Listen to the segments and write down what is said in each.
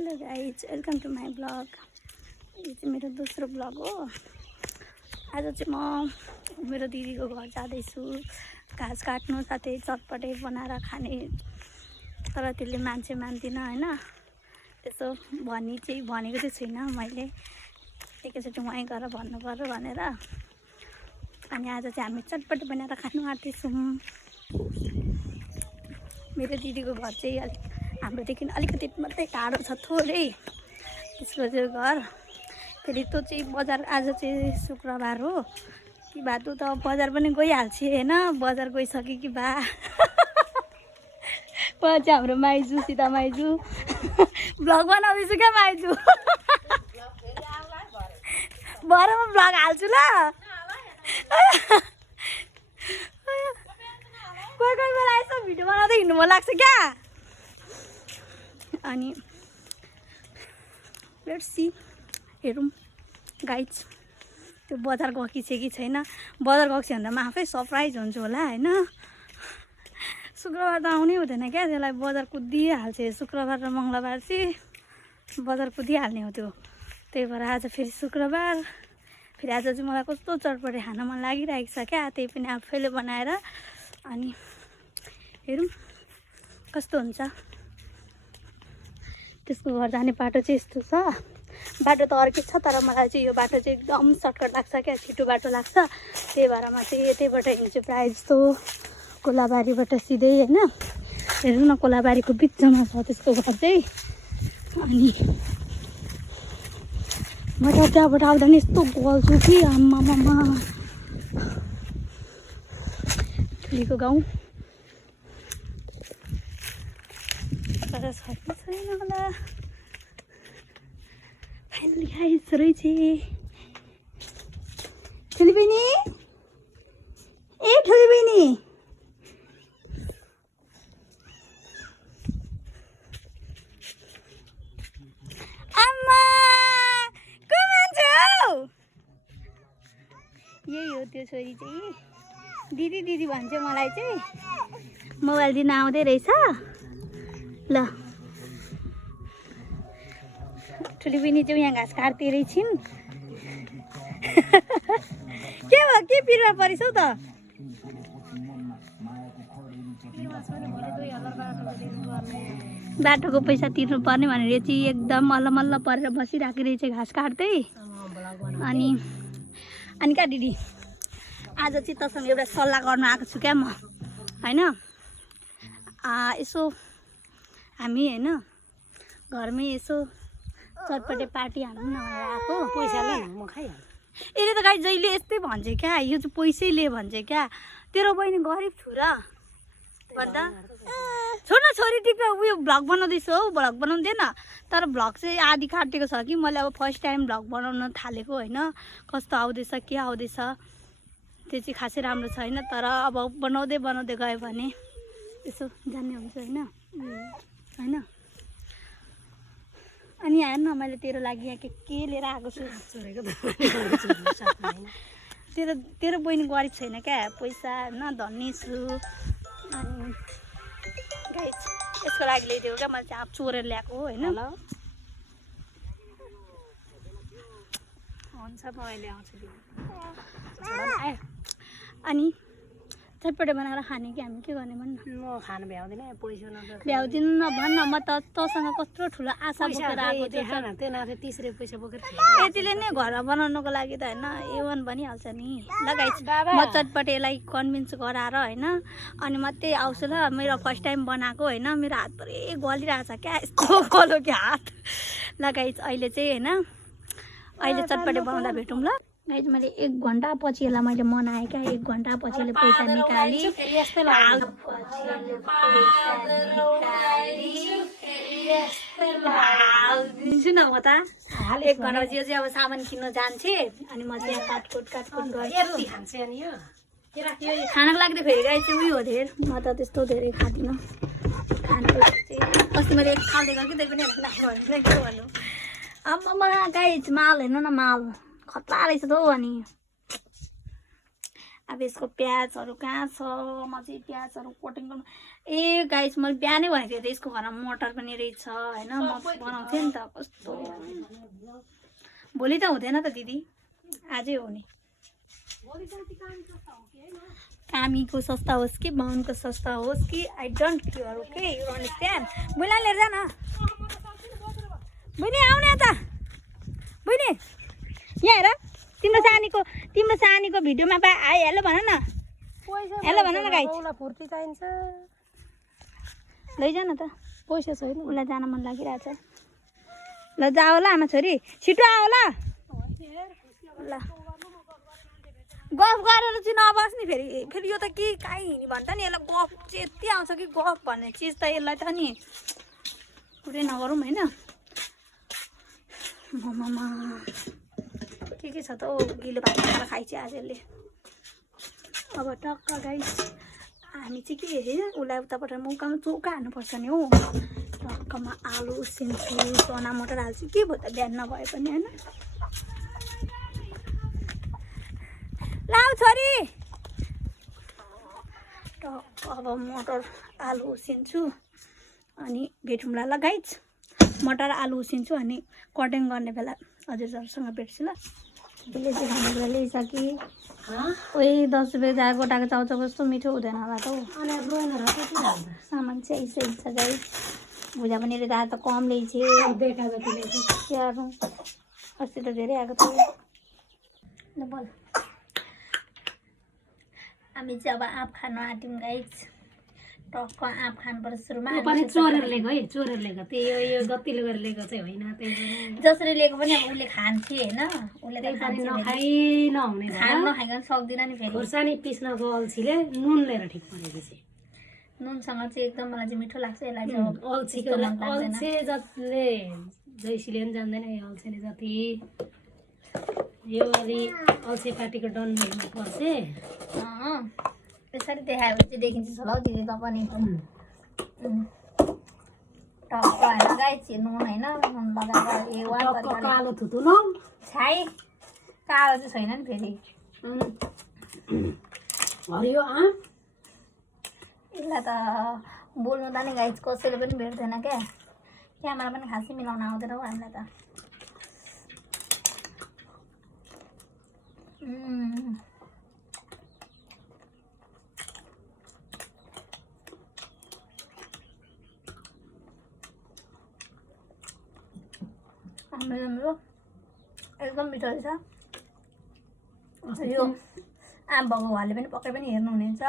Hello guys, welcome to my blog. यो चाहिँ मेरो दोस्रो ब्लग हो। आज चाहिँ म मेरो दिदीको घर जाँदैछु घाँस काट्नु, साथै चटपटे बनाएर खाने। तर त्यसले मान्छे मान्दिनँ होइन, त्यसो भनेको चाहिँ छुइनँ मैले। एकैचोटि वहीँ गएर भन्नु पर्यो भनेर। अनि आज चाहिँ हामी चटपटे बनाएर खानु आँट्दैछौँ। मेरो दिदीको घर चाहिँ हाम्रोदेखि अलिकति मात्रै टाढो छ, थोरै। त्यसको चाहिँ घर फेरि त्यो चाहिँ बजार, आज चाहिँ शुक्रबार हो कि बा तँ त बजार पनि गइहाल्छ होइन। बजार गइसक्यो कि बा उहाँ चाहिँ हाम्रो माइजू, सीता माइजू भ्लग बनाउँदैछु क्या माइजू। भरे म भ्लग हाल्छु ल। कोही कोही बेला यसो भिडियो बनाउँदै हिँड्नु मन लाग्छ क्या। अनि लेट्स सी, हेरौँ गाइज त्यो बजार गएको छ कि छैन। बजार गएको छ भने त म आफै सरप्राइज हुन्छु होला होइन। शुक्रबार त आउनै हुँदैन क्या, त्यसलाई बजार कुदिहाल्छ। शुक्रबार र मङ्गलबार चाहिँ बजार कुदिहाल्ने हो त्यो। त्यही भएर आज फेरि शुक्रबार, फेरि आज चाहिँ मलाई कस्तो चटपटे खान मन लागिरहेको छ क्या, त्यही पनि आफैले बनाएर। अनि हेरौँ कस्तो हुन्छ। त्यसको घर जाने बाटो चाहिँ यस्तो छ। बाटो त अर्कै छ, तर मलाई चाहिँ यो बाटो चाहिँ एकदम सर्टकट लाग्छ क्या, छिटो बाटो लाग्छ। त्यही भएर म चाहिँ यतैबाट हिँड्छु प्रायः जस्तो, कोलाबारीबाट सिधै होइन। हेर्नु न, कोलाबारीको बिचमा छ त्यसको घर चाहिँ। अनि म त त्यहाँबाट आउँदा नि यस्तो गल्छु कि आम्मामा। ठुलीको गाउँ तर छैन होला। फाइनली गाइस रहेछ। ठुली बहिनी, ए ठुली बहिनी, आम्मा को मान्छे हौ? यही हो त्यो छोरी चाहिँ। दिदी दिदी भन्छ मलाई चाहिँ। मोबाइल दिन आउँदै रहेछ ल। ठुली बहिनी चाहिँ यहाँ घाँस काट्दै रहेछन्। के भयो, के बिरुवा परिस् हौ त? बाटोको पैसा तिर्नु पर्ने भनेर चाहिँ एकदम मल्ल परेर बसिरहेको रहेछ घाँस काट्दै। अनि क्या दिदी, आज चाहिँ तसँग एउटा सल्लाह गर्न आएको छु क्या म होइन। यसो हामी होइन घरमै यसो चटपटे पार्टी हाल्नु न भनेर आएको। पैसाले म खाइहाल्छु। यसले त गाई जहिले यस्तै भन्छ क्या, यो चाहिँ पैसैले भन्छ क्या। तेरो बहिनी गरिब छु र भन्दा छोड न, छोरी टिप्न उयो भ्लग बनाउँदैछु हौ, भ्लग बनाउँदैन। तर भ्लग चाहिँ आधी काटेको छ कि मैले। अब फर्स्ट टाइम भ्लग बनाउन थालेको होइन। कस्तो आउँदैछ, के आउँदैछ त्यो चाहिँ खासै राम्रो छैन। तर अब बनाउँदै गयो भने यसो जान्ने हुन्छ होइन होइन। अनि हेर्न, मैले तेरो लागि यहाँ के लिएर आएको छु। तेरो बहिनी गरिब छैन क्या, पैसा होइन, धनी छु। अनि गाइस यसको लागि ल्याइदिएको क्या, मैले चाहिँ चोरेर ल्याएको हो होइन। हुन्छ म अहिले आउँछु। अनि चटपटे बनाएर खाने कि हामी के गर्ने भन्न। म खानु भ्याउँदिनँ, पैसा भ्याउँदिनँ नभन्न। म त तँसँग कत्रो ठुलो आशा बोकेर आएको छु। 30 रुपियाँ पैसा बोकेर यतिले नै घरमा बनाउनुको लागि त होइन A1 भनिहाल्छ नि। लगाइस् म चटपटेलाई कन्भिन्स गराएर होइन अनि मात्रै आउँछु ल। मेरो फर्स्ट टाइम बनाएको होइन, मेरो हात पुरै गलिरहेको छ क्या, यस्तो गलो कि हात। लगाइस् अहिले चाहिँ होइन, अहिले चटपटे बनाउँदा भेटौँ ल। गाइज मैले 1 घन्टा पछि यसलाई मैले मनाएँ क्या। 1 घन्टा पछि पैसा निकाली दिन्छु न म त। 1 घन्टा पछि चाहिँ अब सामान किन्न जान्छे। अनि म चाहिँ काटकुट गर्छु। खानको लागि त फेरि गाई चाहिँ उयो हो धेर, म त त्यस्तो धेरै खाँदिनँ। खानको लागि चाहिँ अस्ति मैले 1 थाल दिएको कि त्यही पनि के भन्नु। आम्मामा गाइज माल हेर्नु न, माल खतरा रहेछ त हौ। अनि अब यसको प्याजहरू कहाँ छ, म चाहिँ प्याजहरू कटिङ गर्नु। ए गाइस मैले बिहानै भनेको थिएँ यसको घरमा मटर पनि रहेछ होइन म बनाउँथेँ नि त कस्तो भोलि त हुँदैन त दिदी आजै हो नि कामीको सस्ता होस् कि बाहुनको सस्ता होस् कि I don't care okay you understand बुइलाई लिएर जान बुइनी आउने त बुइनी यहाँ हेर तिम्रो सानीको भिडियोमा आइ हेलो भन न हेलो भन न गाइस फुर्ती चाहिन्छ लैजा न त पैसा छैन उसलाई जान मन लागिरहेछ ल जाऊ ल आमा छोरी छिटो आऊ ल ल गफ गरेर चाहिँ नबस्ने फेरि यो त के काहीँ हिँड्ने भन्छ नि यसलाई गफ चाहिँ यति आउँछ कि गफ भन्ने चिज त यसलाई त नि पुरै नगरौँ होइन ममा के छ त ओ गिलो भात खाएर खाइन्छ आज यसले अब टक्क गाइस हामी चाहिँ के हेऱ्यो उसलाई उताबाट मौकामा चौका हाल्नुपर्छ नि हौ टक्कमा आलु उसिन्छु चना मटर हाल्छु के भयो त बिहान नभए पनि होइन लाउ छोरी टक्क अब मटर आलु उसिन्छु अनि भेटौँला ल गाइस मटर आलु उसिन्छु अनि कटिङ गर्ने बेला हजुरहरूसँग भेट्छु ल उसले चाहिँ खानेकुरा ल्याइसके ओइ 10 रुपियाँ जा गोटाको चाउचाउ कस्तो मिठो हुँदैन होला त हौ सामान चाहिँ आइसकेको छ गाइस भुजा पनि त कम ल्याइछे स्याहार्नु अस्ति त धेरै आएको थियो ल बोल हामी चाहिँ अब आँप खानु आँट्यौँ गाइस टक्क आँप खानुपर्छ सुरुमा पनि चोरेर ल्याएको है चोरेर ल्याएको त्यो यो गतिले गरेर ल्याएको चाहिँ होइन त्यही जसरी लिएको पनि अब उसले खान्थे होइन उसले त नखाइ नहुने खानु नखाइकन सक्दिनँ नि फेरि खोर्सानी पिस्नको अल्छीले नुन लिएर ठिक परेपछि नुनसँग चाहिँ एकदम मलाई चाहिँ मिठो लाग्छ यसलाई चाहिँ अल्छीको अल्छी जसले जैसीले पनि जान्दैन यो अल्छीले जति यो अलि अल्छी पार्टीको डन भेट्नु पर्छ यसरी देखायो भने चाहिँ देखिन्छ होला हौ दिदी त पनि टक्क होइन गाइस नुन होइन नुन लगाएर कालो थुतु न छाइ कालो चाहिँ छैन नि फेरि हरियो यसलाई त बोल्नु त नि गाइस कसैले पनि भेट्दैन क्या क्यामेरा पनि खासै मिलाउन आउँदैन हौ हामीलाई त एकदम मिठो रहेछ यो आँप भएको उहाँले पनि पक्कै पनि हेर्नुहुनेछ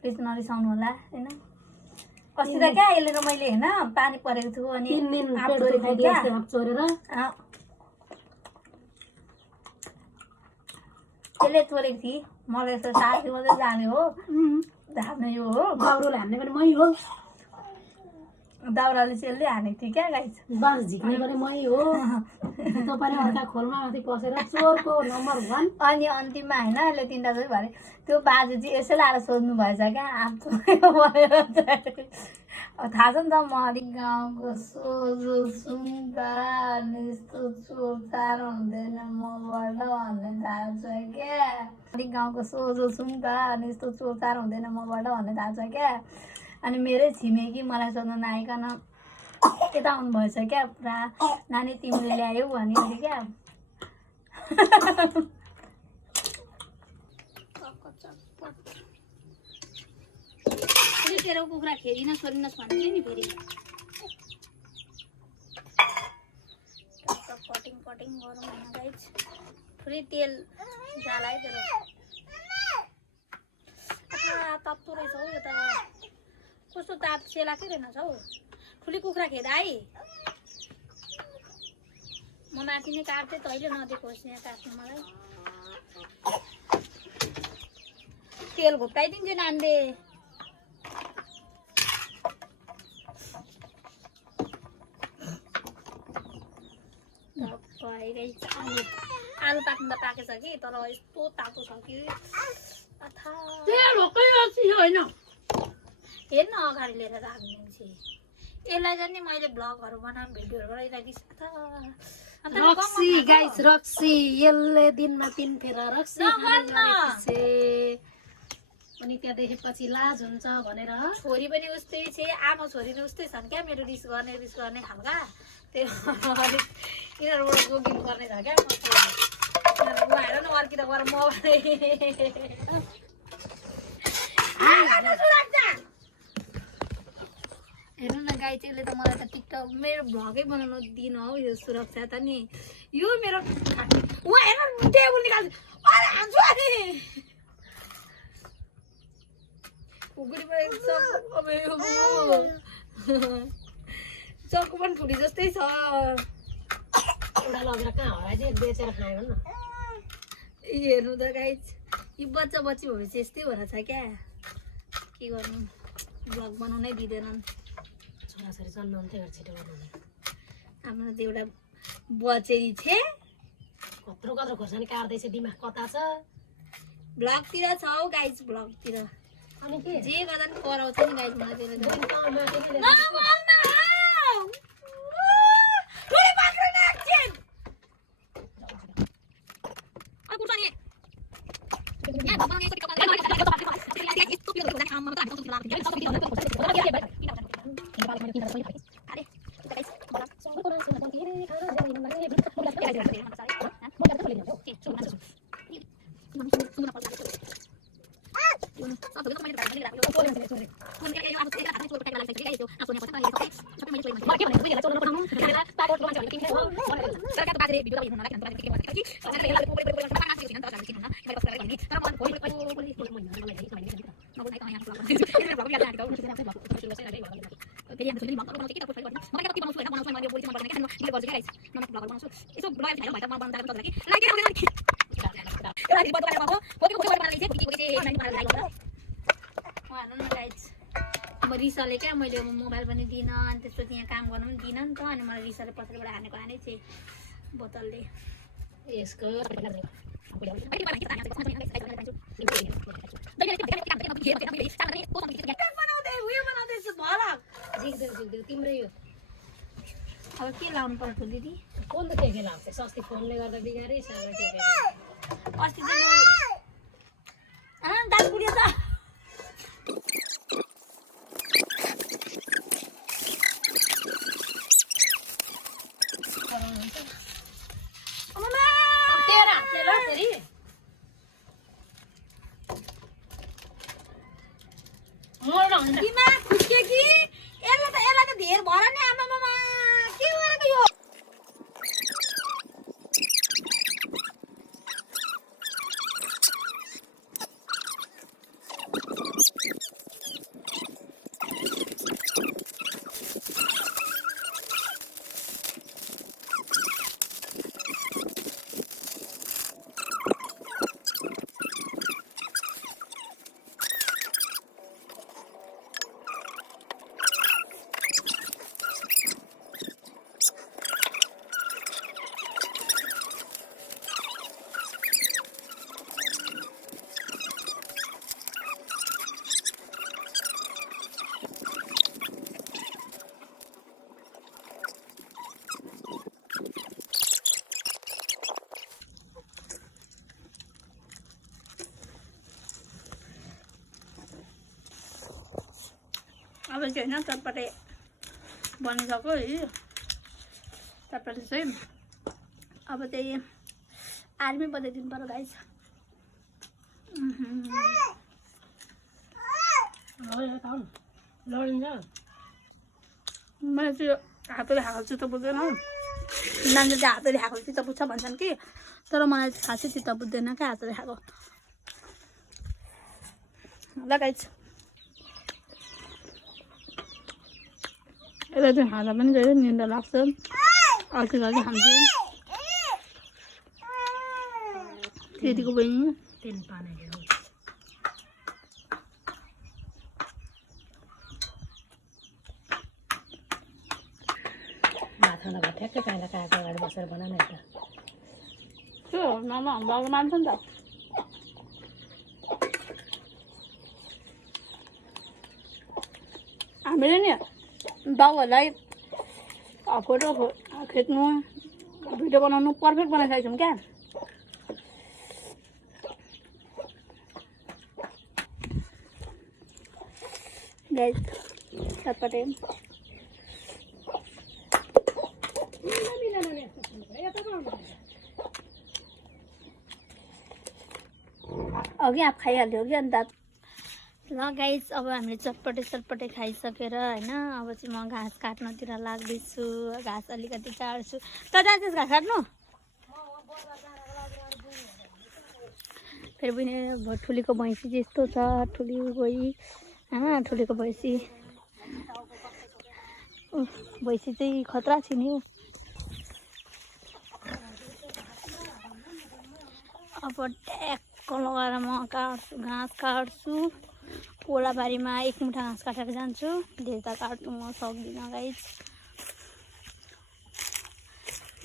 प्लिज नरिसाउनु होला होइन अस्ति त क्या यसले र मैले होइन पानी परेको छु अनि त्यसले चोरेको थिएँ मलाई यस्तो साथी मात्रै जाने हो धाप्ने यो हो दाउराले हान्ने पनि मै हो दाउराले चाहिँ यसले हानेको थियो क्या गाइस बाँस झिक्ने पनि मै हो तपाईँ अर्का खोलमा माथि पसेर चोरको नम्बर 1 अनि अन्तिममा होइन यसले 3टा जोइ भरे त्यो बाजे चाहिँ यसै लाएर सोध्नु भएछ क्या थाहा छ नि त मरि गाउँको सोझो सुन्दा यस्तो चोरचार हुँदैन मबाट भन्ने थाहा छ क्या मरि गाउँको सोझो सुन्दा अनि यस्तो चोरचार हुँदैन मबाट भन्ने थाहा छ क्या अनि मेरै छिमेकी मलाई सोध्नु नआइकन यता आउनु भएछ क्या पुरा नानी तिमीले ल्यायौ भनिवरि क्या तेरो कुखुरा खेदिन छोडिनस् भन्थे नि फेरि कटिङ गरौँ होइन गाइस फेरि तेल जाला है तेरो तातो रहेछ हौ यो त कस्तो ताप सेलाकै रहेनछ हौ ठुली कुखुरा खेदा है म माथि नै काट्थेँ तैँले नदिएकोस् यहाँ काट्नु मलाई तेल घोप्टाइदिन्छु नानले आलु पाक्नु त पाकेछ कि तर यस्तो तातो छ कि हेर्न अगाडि लिएर राखिदिन्छु यसलाई चाहिँ नि मैले ब्लगहरू बनाऊँ भिडियोहरू बनाइरहेको रक्सी गाइस रक्सी यसले दिनमा 3 फेरा रक्सी अनि त्यहाँ देखेपछि लाज हुन्छ भनेर छोरी पनि उस्तै छ आमा छोरी पनि उस्तै छन् क्या मेरो रिस गर्ने खालका त्यही यिनीहरूबाट जोगिनु पर्ने छ क्या हेर न अर्किँदा गएर हेर्नु न गाई चाहिँले त मलाई त टिकटक मेरो भ्लगै बनाउनु दिनु हौ यो सुरक्षा त नि यो मेरो उहाँ हेर्नु टेबल निकाल्छु अरे हान्छु अनि चक्कु पनि ठुली जस्तै छ एउटा लगेर कहाँ हराइदियो बेचेर खायो न हेर्नु त गाई यो बच्चा बच्ची भएपछि यस्तै भएर छ क्या के गर्नु भ्लग बनाउनै दिँदैनन् छोराछोरी जन्माउँथ्यो छिटो बनाउने हाम्रो त एउटा बचेरी छ कत्रो खोर्सानी काट्दैछ दिमाग कता छ भ्लगतिर छ हौ गाइज भ्लगतिर अनि के जे गर्दा पनि कराउँछ नि गाइज मलाई त्यसले म रिसाले क्या मैले मोबाइल पनि दिइनँ अनि त्यसपछि यहाँ काम गर्नु पनि दिइनँ नि त अनि मलाई रिसाले पछाडिबाट हानेको हानै थिएँ बोतलले यसको तिम्रै हो अब के लाउनु पर्छ दिदी फोन त के लाग्छ सस्ती फोनले गर्दा बिगारै अस्ति दाल पुग्यो त दिमाग खुस्क्यो कि यसलाई त धेर भर नि आमामा के गरेको यो अब चाहिँ होइन चटपटे बनिसक्यो है चटपटे चाहिँ अब चाहिँ आर्मी बताइदिनु पर्यो गाइस मैले चाहिँ हातले खाएको चित्त बुझ्दैन मान्छे चाहिँ हातले खाएको चित्त बुझ्छ भन्छन् कि तर मलाई खासै चित्त बुझ्दैन क्या हातले खाएको ल गाइस यसलाई चाहिँ खाँदा पनि गयो निन्दा लाग्छ अर्को लागि खान्छु त्यतिको बहिनी तेल पानी भातमा ठ्याक्कै काँडा काएको अगाडि बसेर बनाउनु त त्यो मामा हाम्रो मान्छ नि त हामीले नि बाउहरूलाई फोटो खिच्नु भिडियो बनाउनु पर्फेक्ट बनाइसकेको छौँ क्या गाइस चटपटे अघि आप खाइहाल्यो कि अन्त ल गाइस अब हामीले चटपटे खाइसकेर होइन अब चाहिँ म घाँस काट्नतिर लाग्दैछु घाँस अलिकति काट्छु त जान्छस् घाँस काट्नु फेरि पनि ठुलीको भैँसी चाहिँ यस्तो छ ठुली गई ठुलीको भैँसी भैँसी चाहिँ खतरा छ नि अब ट्याक्क लगाएर म काट्छु घाँस काट्छु कोलाबारीमा एक मुठा घाँस काटेर जान्छु धेरै त काट्नु म सक्दिनँ गाइस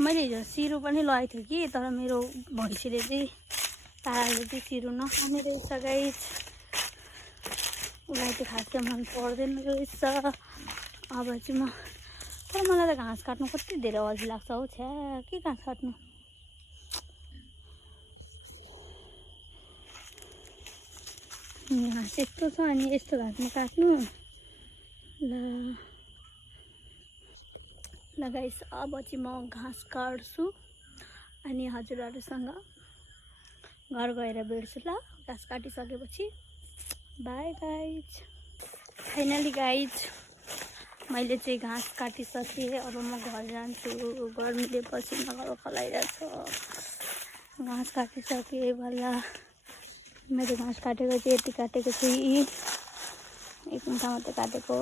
मैले हिजो सिरु पनि लगेको थिएँ कि तर मेरो भैँसीले चाहिँ ताराले चाहिँ सिरु नखाने रहेछ गाइस उसलाई चाहिँ खासै मन पर्दैन रहेछ अब चाहिँ म तर मलाई त घाँस काट्नु कति धेरै अल्छी लाग्छ हौ छ्या के घाँस काट्नु घाँस यस्तो छ अनि यस्तो घाँसमा काट्नु ल गाइस अब चाहिँ म घाँस काट्छु अनि हजुरहरूसँग घर गएर भेट्छु ल घाँस काटिसकेपछि बाई गाइज फाइनली गाइज मैले चाहिँ घाँस काटिसकेँ अब म घर जान्छु गर्मीले पसिना खलाइरहेको छ घाँस काटिसकेँ भला मैले घाँस काटेको चाहिँ यति काटेको छु एक मुठा मात्रै काटेको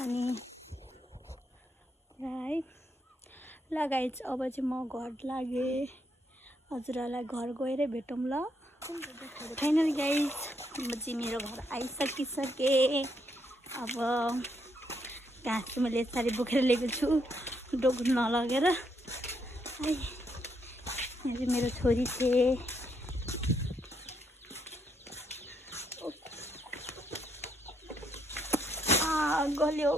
अनि है ल गाइज अब चाहिँ म घर लागेँ हजुरहरूलाई घर गएरै भेटौँ ल फाइनली गाइज म चाहिँ मेरो घर आइसकिसकेँ अब घाँस चाहिँ मैले यसरी बोकेर ल्याएको छु डोको नलगेर है यहाँ चाहिँ मेरो छोरी थिए गल्यो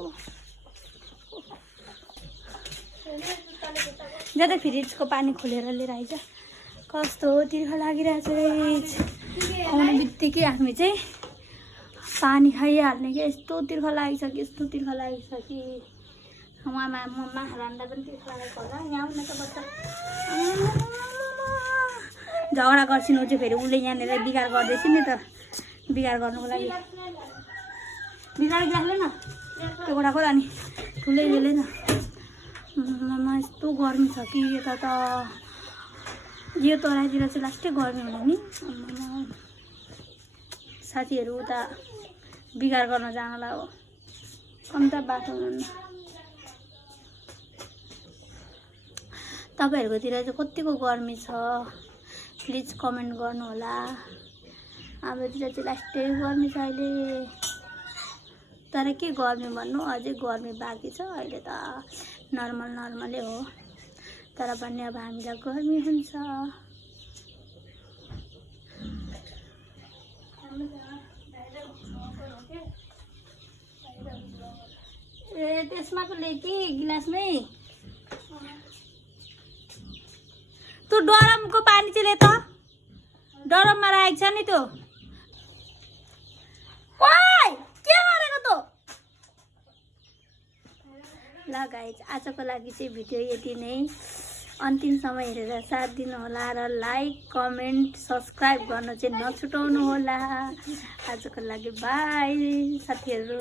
ज्यादा फ्रिजको पानी खोलेर लिएर आइज कस्तो तिर्खा लागिरहेछ आउने बित्तिकै हामी चाहिँ पानी खाइहाल्ने कि यस्तो तिर्खा लागिसक्यो यस्तो तिर्खा लागिसक्यो उहाँमा माछा रान्दा पनि तिर्खा लागेको होला यहाँ आउन त बच्चा झगडा गर्छिन् ऊ चाहिँ फेरि उसले यहाँनिर बिगार गर्दैछ नि त बिगार गर्नुको लागि बिगार लाग्दैन न त्यो गोडाको अनि ठुलै बेलै न यस्तो गर्मी छ कि यता त यो तराईतिर चाहिँ लास्टै गर्मी हुने नि साथीहरू उता बिगार गर्न जानलाई हो अन्त बाटो हुनुहुन्न तपाईँहरूकोतिर चाहिँ कतिको गर्मी छ प्लिज कमेन्ट गर्नु होला हाम्रोतिर चाहिँ लास्टै गर्मी छ अहिले तर के गर्मी भन्नु अझै गर्मी बाँकी छ अहिले त नर्मलै हो तर पनि अब हामीलाई गर्मी हुन्छ ए त्यसमा पो ले कि गिलासमै तँ डरमको पानी चाहिँ ले त डरममा राखेको छ नि त्यो ल गाइज आजको लागि चाहिँ भिडियो यति नै अन्तिमसम्म हेरेर साथ दिनु होला र लाइक कमेन्ट सब्सक्राइब गर्न चाहिँ नछुटाउनु होला आजको लागि बाई साथीहरू।